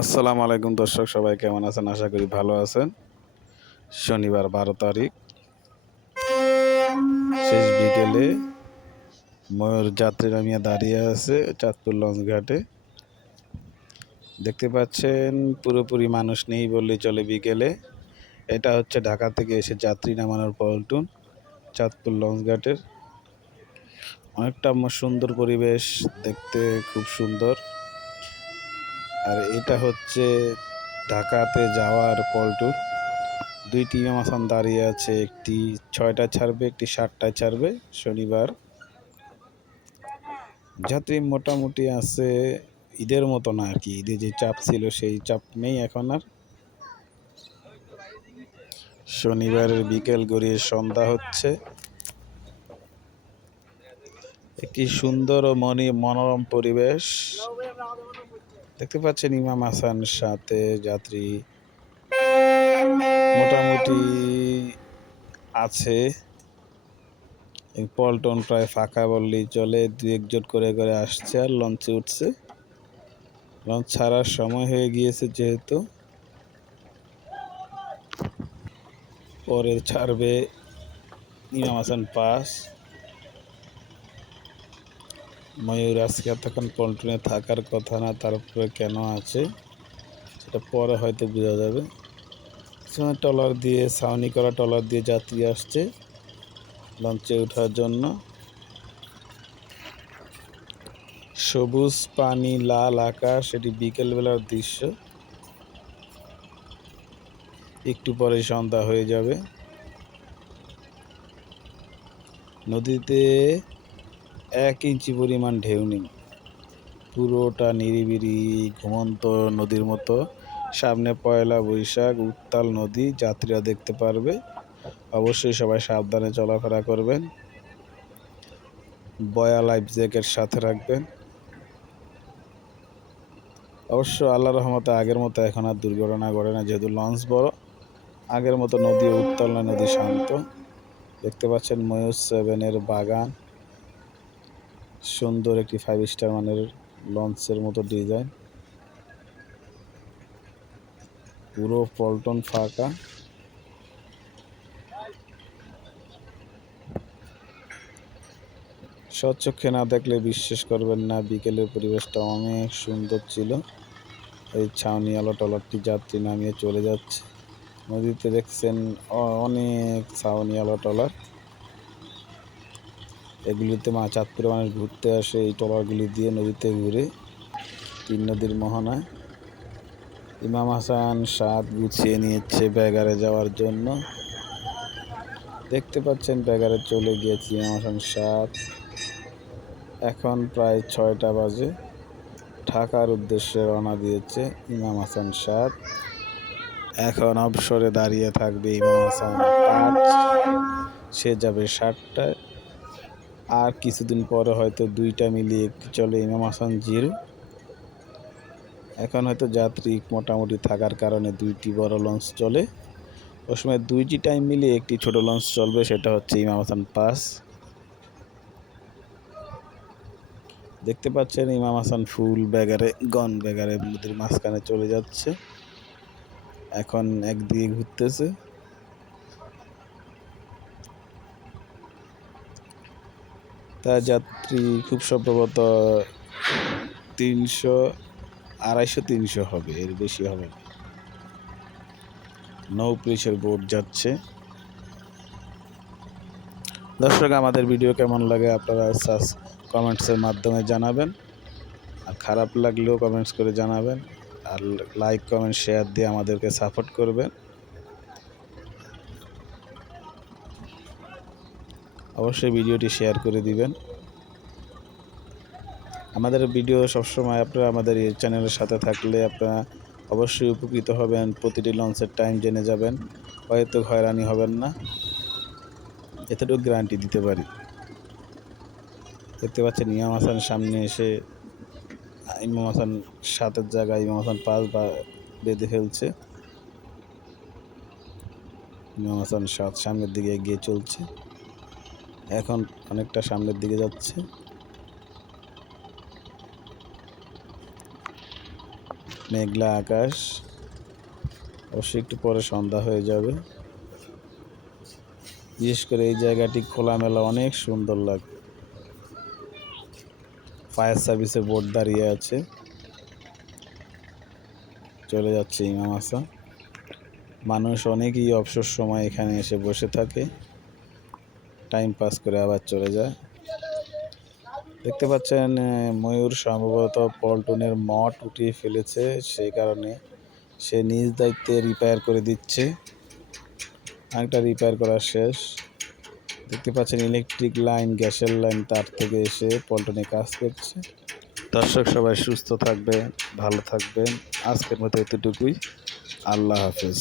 আসসালামু আলাইকুম দর্শক, সবাই কেমন আছেন? আশা করি ভালো আছেন। শনিবার বারো তারিখ। শেষ বিকেলে ময়ূর যাত্রী নামিয়ে দাঁড়িয়ে আছে চাঁদপুর লঞ্চ ঘাটে। দেখতে পাচ্ছেন, পুরোপুরি মানুষ নেই বললে চলে বিকেলে। এটা হচ্ছে ঢাকা থেকে এসে যাত্রী নামানোর পল্টুন, চাঁদপুর লঞ্চ ঘাটের। অনেকটা সুন্দর পরিবেশ, দেখতে খুব সুন্দর। আর এটা হচ্ছে ঢাকাতে যাওয়ার পল্টুর দুইটি মাসান দাঁড়িয়ে আছে, একটি ছয়টা ছাড়বে, একটি সাতটায় ছাড়বে, শনিবার। যাত্রী মোটামুটি আছে ঈদের মতো না আর কি, ঈদে যে চাপ ছিল সেই চাপ নেই এখন আর। শনিবারের বিকেল গড়িয়ে সন্ধ্যা হচ্ছে। একটি সুন্দর ও মনি মনোরম পরিবেশ। দেখতে পাচ্ছেন ইমাম হাসান সাথে যাত্রী মোটামুটি আছে। পল্টন প্রায় ফাঁকা বললেই চলে দু একজন করে করে আসছে আর লঞ্চে উঠছে। লঞ্চ ছাড়ার সময় হয়ে গিয়েছে যেহেতু। পরে ছাড়বে ইমাম হাসান পাস। ময়ূর আজকে এতক্ষণ পল্টনে থাকার কথা না, তারপরে কেন আছে সেটা পরে হয়তো বোঝা যাবে। সেখানে টলার দিয়ে, ছাউনি করা টলার দিয়ে যাত্রী আসছে লঞ্চে ওঠার জন্য। সবুজ, পানি, লাল আকাশ, এটি বিকেলবেলার দৃশ্য। একটু পরে সন্ধ্যা হয়ে যাবে। নদীতে এক ইঞ্চি পরিমাণ ঢেউ নেই। পুরোটা নিরিবিরি ঘুমন্ত নদীর মতো। সামনে পয়লা বৈশাখ, উত্তাল নদী, যাত্রীরা দেখতে পারবে। অবশ্যই সবাই সাবধানে চলাফেরা করবেন। বয়া লাইফ জ্যাকেট সাথে রাখবেন। অবশ্য আল্লাহ রহমতে আগের মতো এখন আর দুর্ঘটনা ঘটে না, যেহেতু লঞ্চ বড়। আগের মতো নদী উত্তাল নয় নদী শান্ত। দেখতে পাচ্ছেন ময়ূর সেভেনের বাগান। সুন্দর একটি ফাইভ স্টার মানের লঞ্চের মতো ডিজাইন পুরো পল্টন ফাঁকা। স্বচ্ছক্ষে না দেখলে বিশ্বাস করবেন না, বিকেলের পরিবেশটা অনেক সুন্দর ছিল। এই ছাউনি আলো টলারটি যাত্রী নামিয়ে চলে যাচ্ছে। নদীতে দেখছেন অনেক ছাউনি আলো টলার। এগুলিতে মা চাঁদপুরে মানুষ ঘুরতে আসে, এই ট্রলারগুলি দিয়ে নদীতে ঘুরে। তিন নদীর মোহনায় ইমাম হাসান সাত গুছিয়ে নিয়েছে ব্যাগারে যাওয়ার জন্য। দেখতে পাচ্ছেন ব্যাগারে চলে গিয়েছে ইমাম হাসান সাত এখন প্রায় ছয়টা বাজে। ঢাকার উদ্দেশ্যে রওনা দিয়েছে ইমাম হাসান সাত এখন অবসরে দাঁড়িয়ে থাকবে ইমাম হাসান। সে যাবে সাতটায়। আর কিছুদিন পরে হয়তো দুইটা মিলিয়ে চলে ইমাম হাসান জিরো। এখন হয়তো যাত্রী মোটামুটি থাকার কারণে দুইটি বড় লঞ্চ চলে। ওই সময় দুইটি টাইম মিলিয়ে একটি ছোট লঞ্চ চলবে, সেটা হচ্ছে ইমাম হাসান পাস। দেখতে পাচ্ছেন ইমাম হাসান ফুল ব্যাগারে, গন ব্যাগারে নদীর মাঝখানে চলে যাচ্ছে। এখন একদিকে ঘুরতেছে। তা যাত্রী খুব সম্ভবত তিনশো, আড়াইশো, তিনশো হবে, এর বেশি হবে না। নৌ পুলিশের বোট যাচ্ছে। দর্শক, আমাদের ভিডিও কেমন লাগে আপনারা সাস কমেন্টসের মাধ্যমে জানাবেন। আর খারাপ লাগলেও কমেন্টস করে জানাবেন। আর লাইক কমেন্ট শেয়ার দিয়ে আমাদেরকে সাপোর্ট করবেন। অবশ্যই ভিডিওটি শেয়ার করে দিবেন। আমাদের ভিডিও সবসময় আপনারা আমাদের এই চ্যানেলের সাথে থাকলে আপনারা অবশ্যই উপকৃত হবেন, প্রতিটি লঞ্চের টাইম জেনে যাবেন, হয়তো হয়রানি হবেন না। এতটুকু গ্যারান্টি দিতে পারি। দেখতে পাচ্ছেন ইমাম হাসান সামনে এসে, ইমাম হাসান সাতের জায়গায় ইমাম হাসান পাঁচ বা বেঁধে ফেলছে। ইমাম হাসান সাত সামনের দিকে এগিয়ে চলছে। এখন অনেকটা সামনের দিকে যাচ্ছে। মেঘলা আকাশ। অবশ্যই একটু পরে সন্ধ্যা হয়ে যাবে। বিশেষ করে এই জায়গাটি খোলামেলা অনেক সুন্দর লাগে ফায়ার সার্ভিসের বোর্ড দাঁড়িয়ে আছে। চলে যাচ্ছে ইমাম হাসান। মানুষ অনেকই অবসর সময় এখানে এসে বসে থাকে। টাইম পাস করে আবার চলে যায়। দেখতে পাচ্ছেন ময়ূর সম্ভবত পল্টনের মঠ উঠিয়ে ফেলেছে, সেই কারণে সে নিজ দায়িত্বে রিপেয়ার করে দিচ্ছে। আরেকটা রিপেয়ার করা শেষ। দেখতে পাচ্ছেন ইলেকট্রিক লাইন গ্যাসের লাইন তার থেকে এসে পল্টনে কাজ করছে। দর্শক সবাই সুস্থ থাকবেন, ভালো থাকবেন। আজকের মতো এতটুকুই। আল্লাহ হাফেজ।